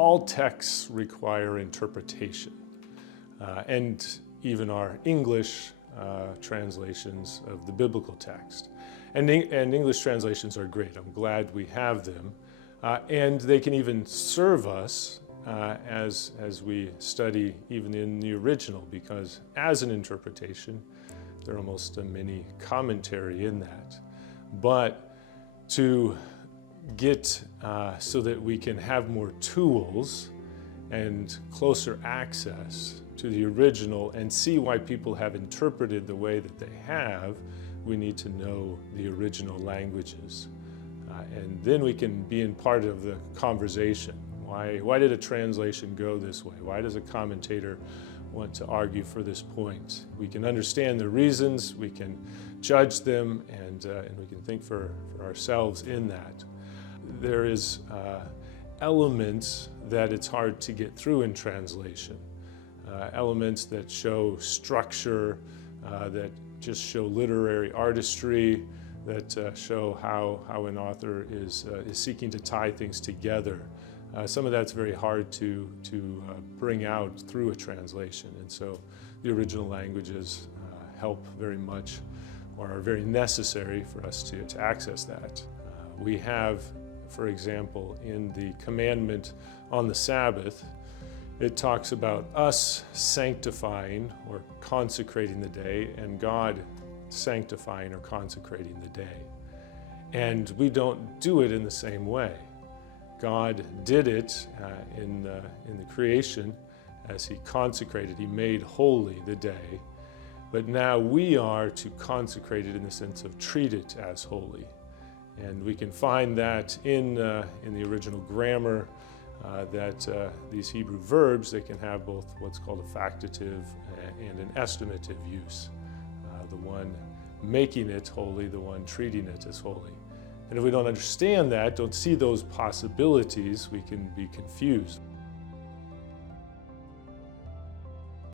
all texts require interpretation, and even our English translations of the biblical text. And English translations are great. I'm glad we have them. And they can even serve us as we study even in the original, because as an interpretation, they're almost a mini commentary in that. But to get so that we can have more tools and closer access to the original and see why people have interpreted the way that they have, we need to know the original languages. And then we can be in part of the conversation. Why did a translation go this way? Why does a commentator want to argue for this point? We can understand the reasons, we can judge them, and we can think for ourselves in that. There is elements that it's hard to get through in translation. Elements that show structure, that just show literary artistry, that show how an author is seeking to tie things together. Some of that's very hard to bring out through a translation, and so the original languages help very much, or are very necessary for us to access that. We have, for example, in the commandment on the Sabbath, it talks about us sanctifying or consecrating the day, and God sanctifying or consecrating the day. And we don't do it in the same way. God did it in the creation as He consecrated, He made holy the day. But now we are to consecrate it in the sense of treat it as holy. And we can find that in the original grammar, that these Hebrew verbs, they can have both what's called a factitive and an estimative use. The one making it holy, the one treating it as holy. And if we don't understand that, don't see those possibilities, we can be confused.